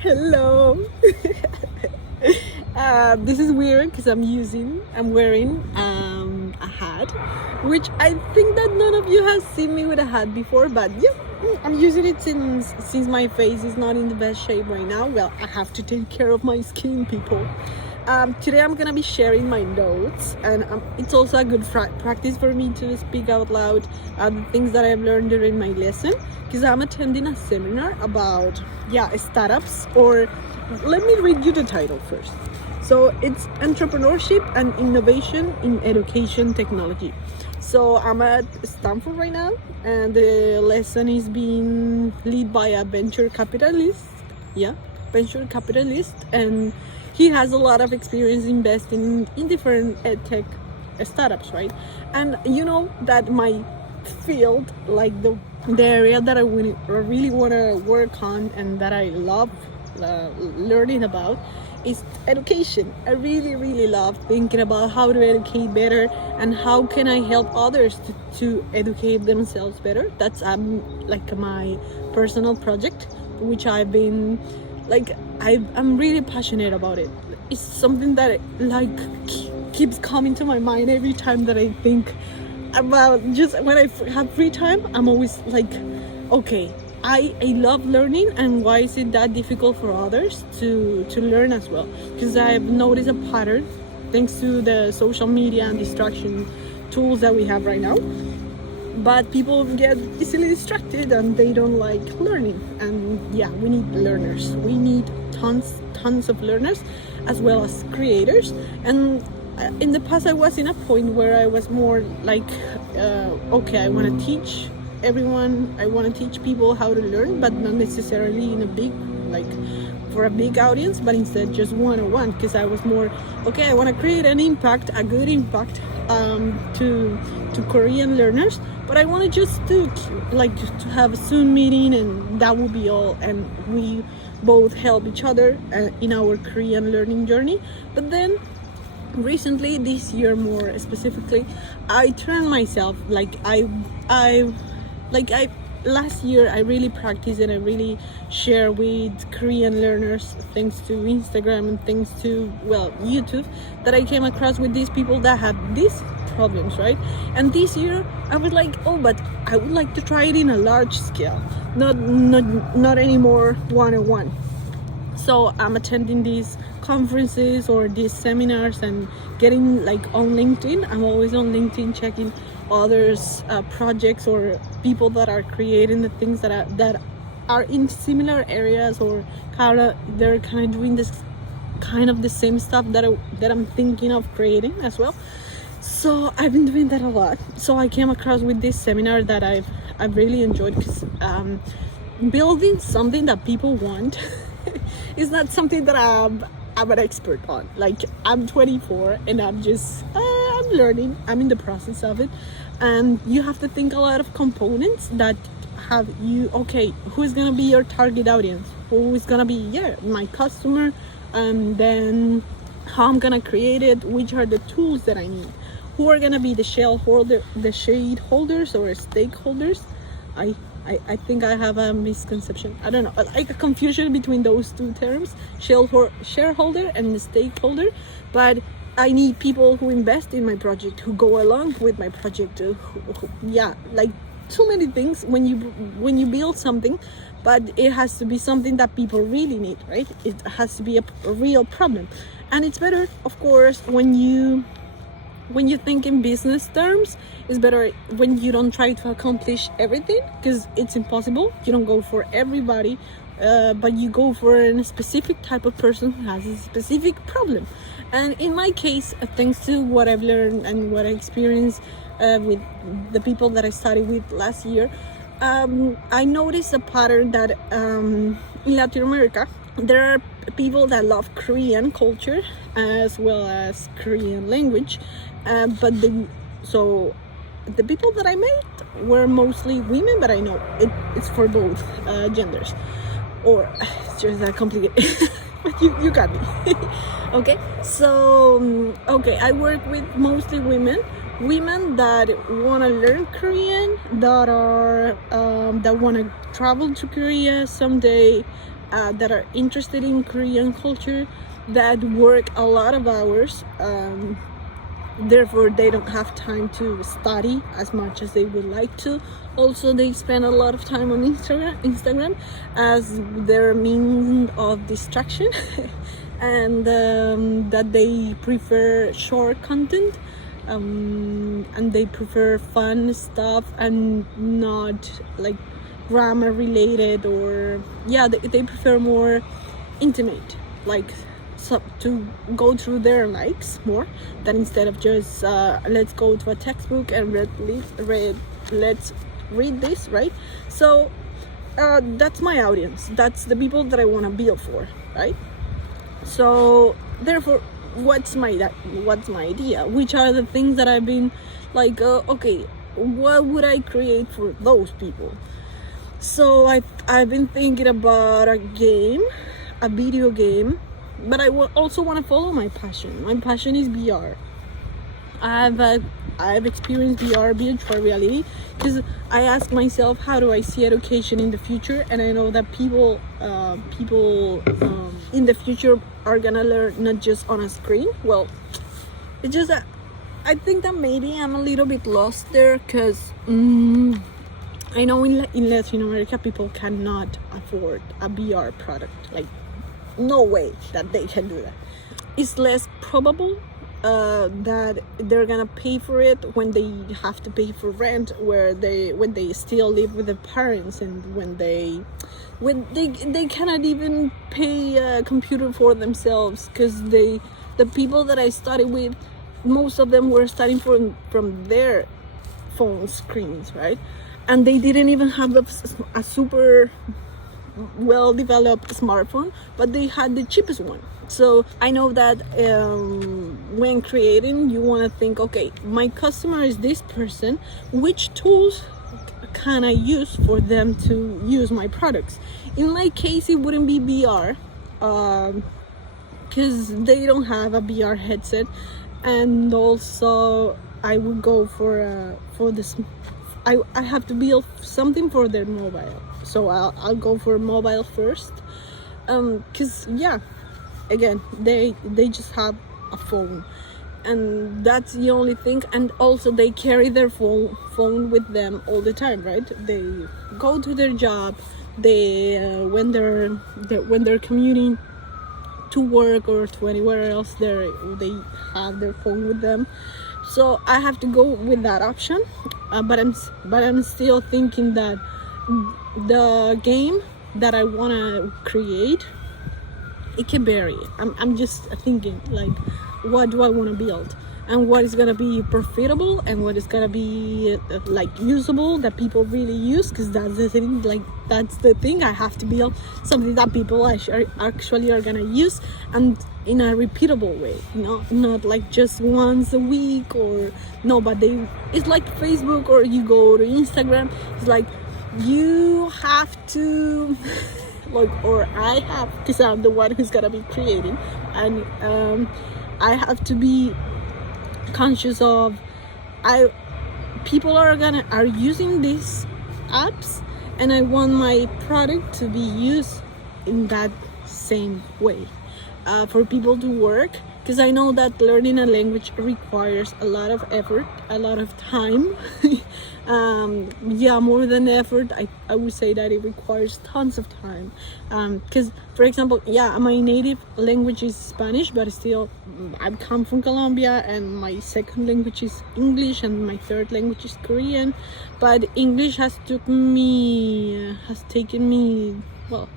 Hello. This is weird because I'm wearing a hat, which I think that none of you has seen me with a hat before, but yeah, I'm using it since my face is not in the best shape right now. Well, I have to take care of my skin, people. Today I'm gonna be sharing my notes, and it's also a good practice for me to speak out loud the things that I've learned during my lesson, because I'm attending a seminar about startups, or let me read you the title first. So it's entrepreneurship and innovation in education technology. So I'm at Stanford right now, and the lesson is being led by a venture capitalist, and he has a lot of experience investing in different edtech startups, right? And you know that my field, like the area that I really want to work on and that I love learning about, is education. I really love thinking about how to educate better and how can I help others to educate themselves better. That's like my personal project, which I've been like I'm really passionate about it. It's something that keeps coming to my mind every time that I think about, just when I have free time. I'm always like, okay, I love learning, and why is it that difficult for others to learn as well? Because I've noticed a pattern thanks to the social media and distraction tools that we have right now. But people get easily distracted and they don't like learning. And yeah, we need learners. We need tons of learners, as well as creators. And in the past, I was in a point where I was more like, okay, I want to teach everyone. I want to teach people how to learn, but not necessarily in a big, for a big audience, but instead just one-on-one, because I was more, okay, I want to create an impact, a good impact to Korean learners, but I want to just to have a Zoom meeting, and that will be all, and we both help each other in our Korean learning journey. But then recently, this year more specifically, I turned myself, last year I really practiced and I really share with Korean learners, thanks to Instagram and thanks to YouTube, that I came across with these people that have these problems, right? And this year I was like, oh, but I would like to try it in a large scale, not anymore one-on-one. So I'm attending these conferences or these seminars and getting on LinkedIn. I'm always on LinkedIn checking others' projects or people that are creating the things that are in similar areas, or they're kind of doing this kind of the same stuff that I'm thinking of creating as well. So I've been doing that a lot. So I came across with this seminar that I've really enjoyed, because building something that people want is not something that I'm an expert on. I'm 24 and I'm learning. I'm in the process of it, and you have to think a lot of components that have you. Okay, who is gonna be your target audience? Who is gonna be my customer? And then how I'm gonna create it? Which are the tools that I need? Who are gonna be the shade holders or stakeholders? I think I have a misconception. I don't know, like a confusion between those two terms, shareholder and stakeholder. But I need people who invest in my project, who go along with my project, too many things when you build something. But it has to be something that people really need, right? It has to be a real problem. And it's better, of course, when you think in business terms. It's better when you don't try to accomplish everything, because it's impossible. You don't go for everybody, but you go for a specific type of person who has a specific problem. And in my case, thanks to what I've learned and what I experienced with the people that I studied with last year, I noticed a pattern that in Latin America, there are people that love Korean culture as well as Korean language, but the people that I met were mostly women, but I know it's for both genders, or it's just that complicated. But you got me. Okay, so I work with mostly women that want to learn Korean, that want to travel to Korea someday, that are interested in Korean culture, that work a lot of hours. Therefore, they don't have time to study as much as they would like to. Also, they spend a lot of time on Instagram as their means of distraction, and that they prefer short content, and they prefer fun stuff and not like grammar related, or they prefer more intimate, like, so to go through their likes more than instead of just let's go to a textbook and let's read this, right? So that's my audience. That's the people that I want to build for, right? So therefore, what's my idea? Which are the things that I've been like, okay, what would I create for those people? So I've been thinking about a video game, but I also want to follow my passion. My passion is VR. I've experienced VR, virtual reality, because I ask myself, how do I see education in the future? And I know that people in the future are gonna learn not just on a screen. Well, it's just that I think that maybe I'm a little bit lost there, because I know in Latin America people cannot afford a VR product. Like, no way that they can do that. It's less probable that they're gonna pay for it when they have to pay for rent, when they still live with their parents, and when they cannot even pay a computer for themselves, because the people that I studied with, most of them were studying from their phone screens, right? And they didn't even have a super well-developed smartphone, but they had the cheapest one. So I know that when creating, you want to think, okay, my customer is this person, which tools can I use for them to use my products? In my case, it wouldn't be VR, because they don't have a VR headset, and also I would go for this. I have to build something for their mobile, so I'll go for mobile first, because again, they just have a phone, and that's the only thing. And also they carry their phone with them all the time, right? They go to their job, they when they're commuting to work or to anywhere else, they have their phone with them. So I have to go with that option, but I'm still thinking that the game that I want to create, it can vary. I'm just thinking, like, what do I want to build, and what is gonna be profitable, and what is gonna be like usable, that people really use, because that's the thing. Like, that's the thing. I have to build something that people actually are gonna use, and in a repeatable way. Not like just once a week, or no, but it's like Facebook, or you go to Instagram. It's like you have to or I have, because I'm the one who's gonna be creating, and I have to be conscious of people are using these apps, and I want my product to be used in that same way, for people to work, because I know that learning a language requires a lot of effort, a lot of time. More than effort, I would say that it requires tons of time, because for example, my native language is Spanish, but still I come from Colombia, and my second language is English, and my third language is Korean. But English has taken me, well,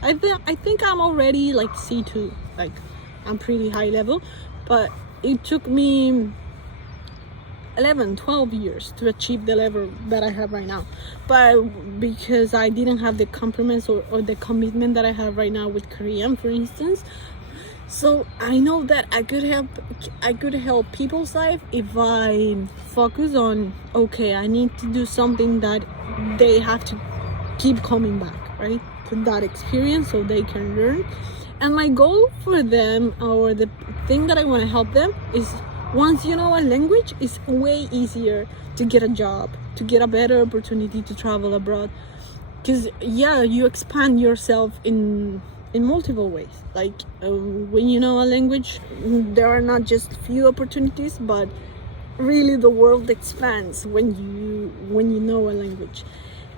I think I'm already like C2, like I'm pretty high level, but it took me 11-12 years to achieve the level that I have right now, but because I didn't have the compliments or the commitment that I have right now with Korean, for instance. So I know that I could help people's life if I focus on, okay, I need to do something that they have to keep coming back, right, to that experience, so they can learn. And my goal for them, or the thing that I want to help them, is once you know a language, it's way easier to get a job, to get a better opportunity to travel abroad. because you expand yourself in multiple ways. Like when you know a language, there are not just few opportunities, but really the world expands when you know a language.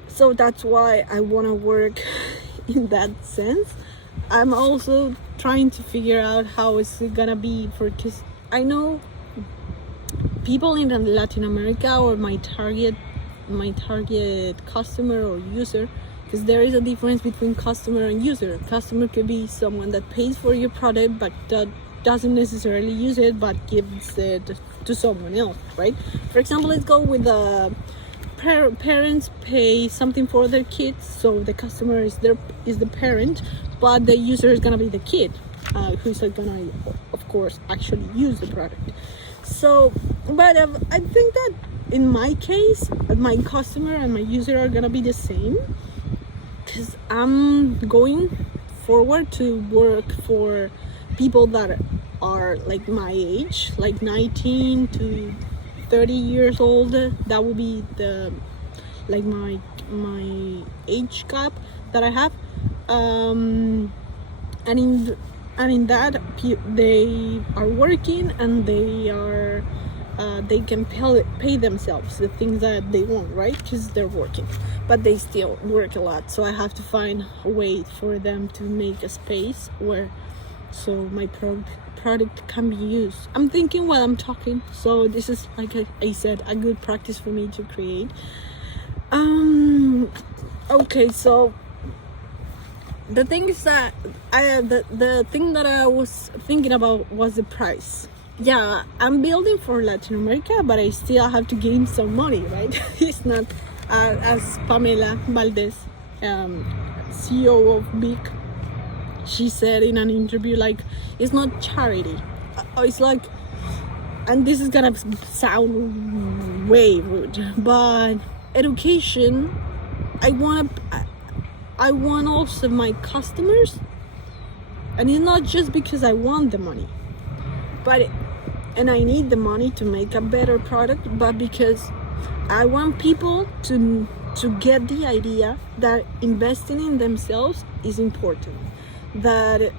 So that's why I want to work in that sense. I'm also trying to figure out how is it gonna be because I know people in Latin America, or my target customer or user, because there is a difference between customer and user. Customer could be someone that pays for your product but that doesn't necessarily use it but gives it to someone else, right? For example, let's go with the parents pay something for their kids, so the customer is the parent, but the user is gonna be the kid, who's gonna, of course, actually use the product. So, but I think that in my case, my customer and my user are gonna be the same, because I'm going forward to work for people that are like my age, like 19 to 30 years old. That would be the like my age gap that I have, and in that they are working and they can pay themselves the things that they want, right? Because they're working, but they still work a lot. So I have to find a way for them to make a space where so my product can be used. I'm thinking while I'm talking, so this is, like I said, a good practice for me to create. Okay, so the thing is that the thing that I was thinking about was the price. Yeah, I'm building for Latin America, but I still have to gain some money, right? It's not as Pamela Valdez, CEO of Big, she said in an interview, like, it's not charity. It's like, and this is gonna sound way rude, but education, I want also my customers, and it's not just because I want the money, and I need the money to make a better product, but because I want people to get the idea that investing in themselves is important, that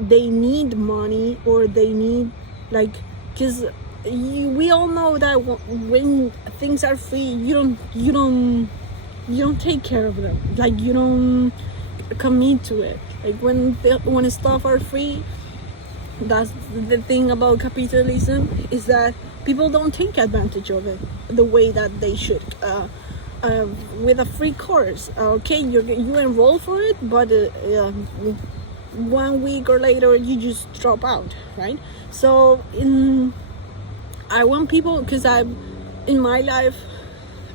they need money, or they need, like, because we all know that when things are free, you don't take care of them, like you don't commit to it. Like when stuff are free, that's the thing about capitalism, is that people don't take advantage of it the way that they should. With a free course, okay, you enroll for it, but 1 week or later you just drop out, right? So I want people, because I'm in my life,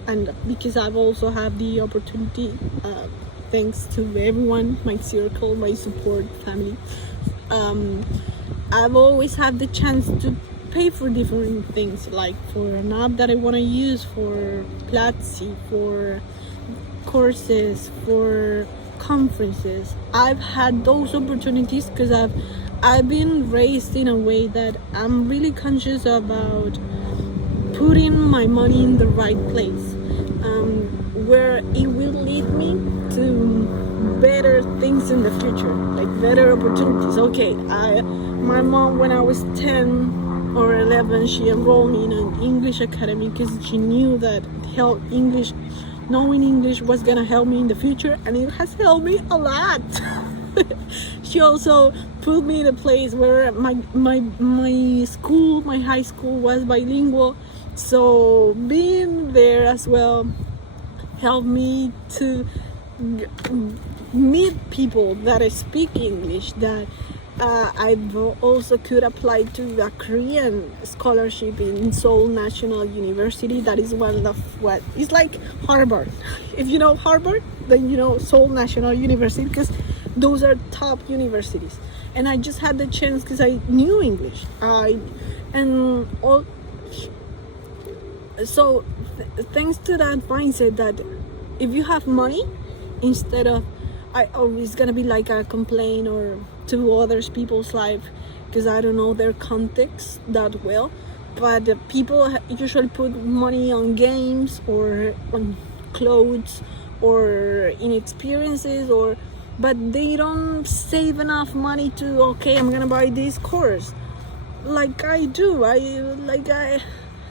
and because I've also had the opportunity, thanks to everyone, my circle, my support family, I've always had the chance to pay for different things, like for an app that I want to use, for Platzi, for courses, for conferences. I've had those opportunities because I've been raised in a way that I'm really conscious about putting my money in the right place, where it will lead me to better things in the future, like better opportunities. Okay, my mom, when I was 10 or 11, she enrolled me in an English academy because she knew that knowing English was gonna help me in the future, and it has helped me a lot. She also put me in a place where my high school was bilingual, so being there as well helped me to meet people that speak English, that I also could apply to a Korean scholarship in Seoul National University. That is one of what is like Harvard. If you know Harvard, then you know Seoul National University, because those are top universities. And I just had the chance because I knew English. So thanks to that mindset, that if you have money, instead of I always gonna be like a complaint or to others people's life, because I don't know their context that well, but people usually put money on games or on clothes or in experiences, but they don't save enough money to, okay, I'm gonna buy this course like I do.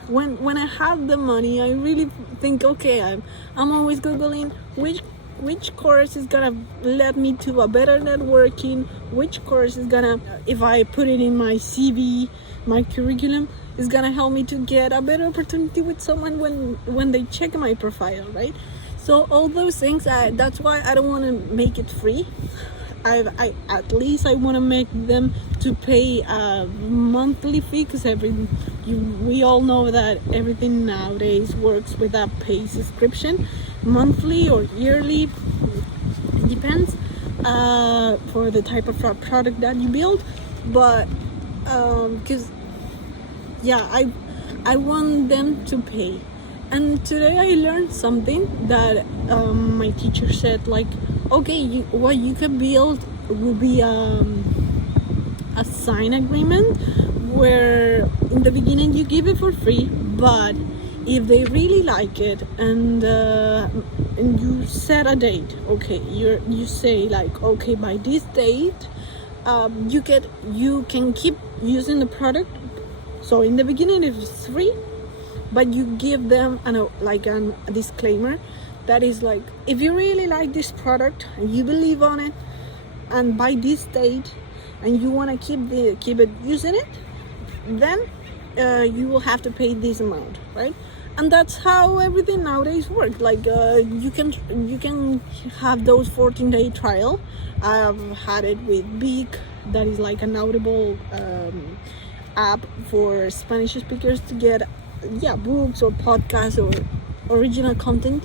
When I have the money, I really think, okay, I'm always googling which course is gonna lead me to a better networking, which course is gonna, if I put it in my CV, my curriculum, is gonna help me to get a better opportunity with someone when they check my profile, right? So all those things, that's why I don't want to make it free. I at least I want to make them to pay a monthly fee, because we all know that everything nowadays works with a pay subscription, monthly or yearly, it depends for the type of product that you build. But because I want them to pay. And today I learned something that my teacher said, like, okay, what you can build will be a sign agreement where in the beginning you give it for free, but if they really like it and you set a date, okay, you say like, okay, by this date you can keep using the product. So in the beginning it's free, but you give them a disclaimer that is like, if you really like this product and you believe on it, and by this date, and you want to keep it using it, then you will have to pay this amount, right? And that's how everything nowadays works. Like you can have those 14-day trial. I've had it with Beak, that is like an Audible app for Spanish speakers to get books or podcasts or original content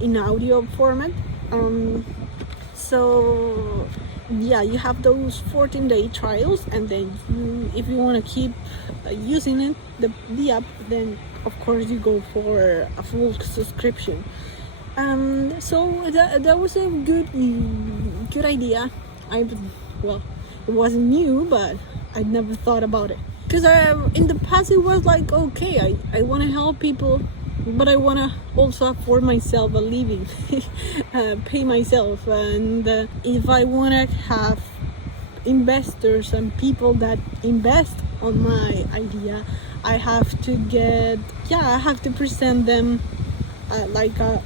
in audio format. So you have those 14-day trials, and then if you want to keep using it, the app, then of course you go for a full subscription. So that was a good idea. It wasn't new, but I never thought about it, because in the past it was like, okay, I want to help people, but I want to also afford myself a living, pay myself, and if I want to have investors and people that invest on my idea, I have to present them like a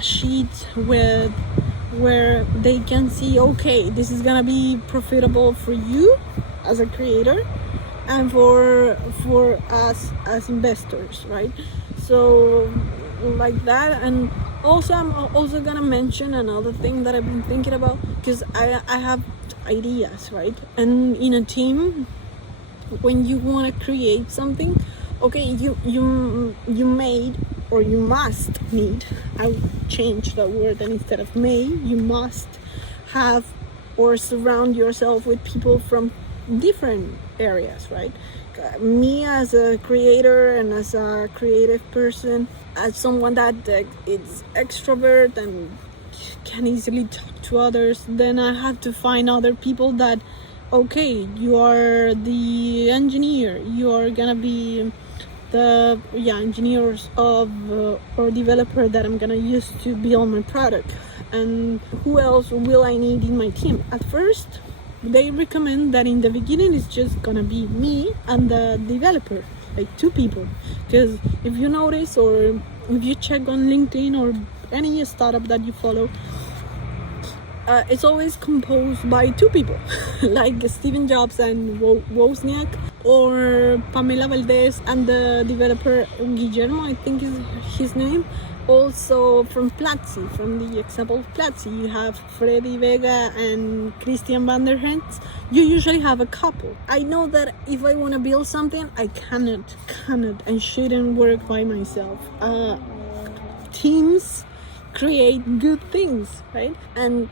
sheet where they can see, okay, this is gonna be profitable for you as a creator and for us as investors, right? So like that. And also I'm also gonna mention another thing that I've been thinking about, because I have ideas, right? And in a team, when you want to create something, okay, you made, or you must need, I change the word, and instead of may, you must have or surround yourself with people from different areas, right? Me as a creator and as a creative person, as someone that is extrovert and can easily talk to others, then I have to find other people that, okay, you are the engineer, you are gonna be the engineers of or developer that I'm gonna use to build my product. And who else will I need in my team? At first they recommend that in the beginning it's just gonna be me and the developer, like 2 people, because if you notice, or if you check on LinkedIn or any startup that you follow, it's always composed by 2 people, like Steven Jobs and Wozniak, or Pamela Valdez and the developer Guillermo, I think is his name. Also from Platzi, from the example of Platzi, you have Freddy Vega and Christian van der Hens. You usually have a couple. I know that if I want to build something, I cannot and shouldn't work by myself. Teams create good things, right? And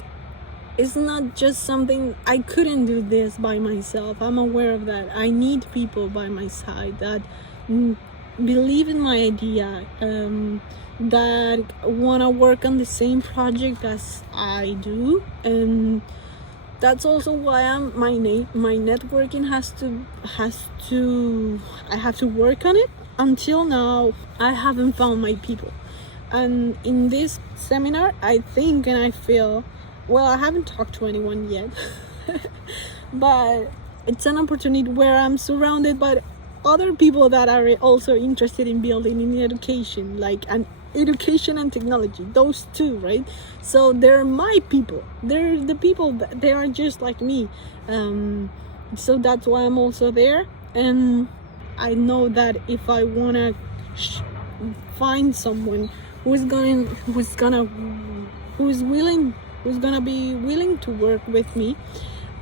it's not just something, I couldn't do this by myself. I'm aware of that. I need people by my side that believe in my idea, that want to work on the same project as I do. And that's also why my networking has to I have to work on it. Until now I haven't found my people. And in this seminar, I think and I feel, well, I haven't talked to anyone yet, but it's an opportunity where I'm surrounded by other people that are also interested in building in education, like an education and technology, those two, right? So they're my people. They're the people that they are just like me. So that's why I'm also there. And I know that if I wanna find someone who's gonna be willing to work with me,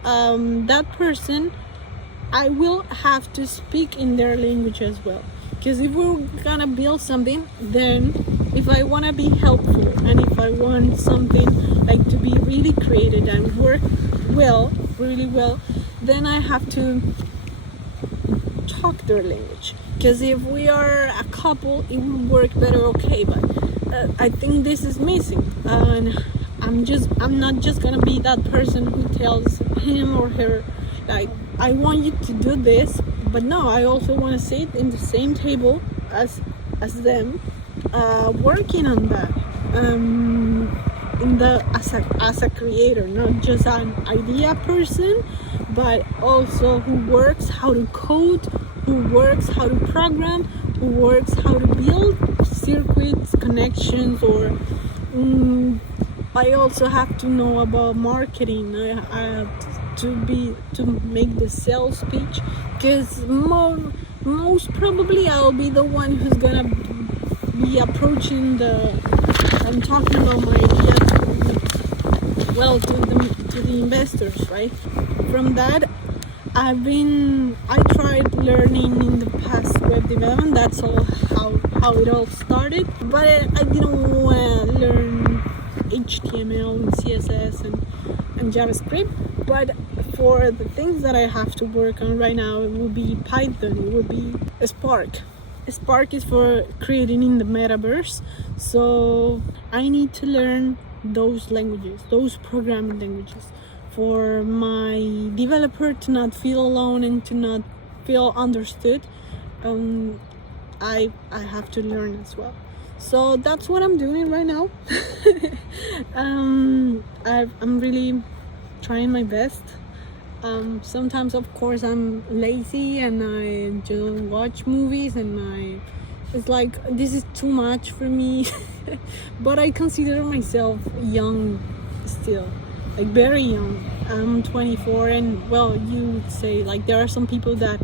that person, I will have to speak in their language as well. Because if we're gonna build something, then if I wanna be helpful and if I want something like to be really created and work well, really well, then I have to talk their language. Because if we are a couple, it will work better, okay, but I think this is missing. And I'm not just gonna be that person who tells him or her, like, I want you to do this, but no, I also want to sit in the same table as them, working on that, as a creator, not just an idea person, but also who works how to code, who works how to program, who works how to build circuits, connections, or I also have to know about marketing. I have to make the sales pitch, because most probably I'll be the one who's gonna be approaching I'm talking about my idea to the investors, right? From that, I tried learning in the past web development. That's all how it all started, but I didn't want to learn HTML and CSS and JavaScript. But for the things that I have to work on right now, it will be Python, it will be Spark. Spark is for creating in the metaverse, so I need to learn those languages, those programming languages, for my developer to not feel alone and to not feel understood. I have to learn as well. So that's what I'm doing right now. I'm really trying my best. Sometimes, of course, I'm lazy and I just watch movies and it's like, this is too much for me. But I consider myself young still, like very young. I'm 24, and well, you would say like there are some people that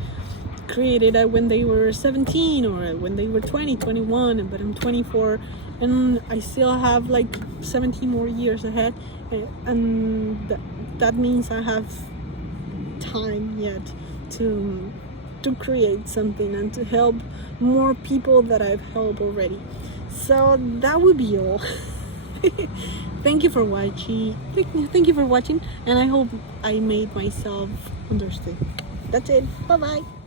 created it when they were 17 or when they were 20, 21, but I'm 24 and I still have like 17 more years ahead, and that means I have time yet to create something and to help more people that I've helped already. So that would be all. Thank you for watching. Thank you for watching, and I hope I made myself understood. That's it. Bye bye.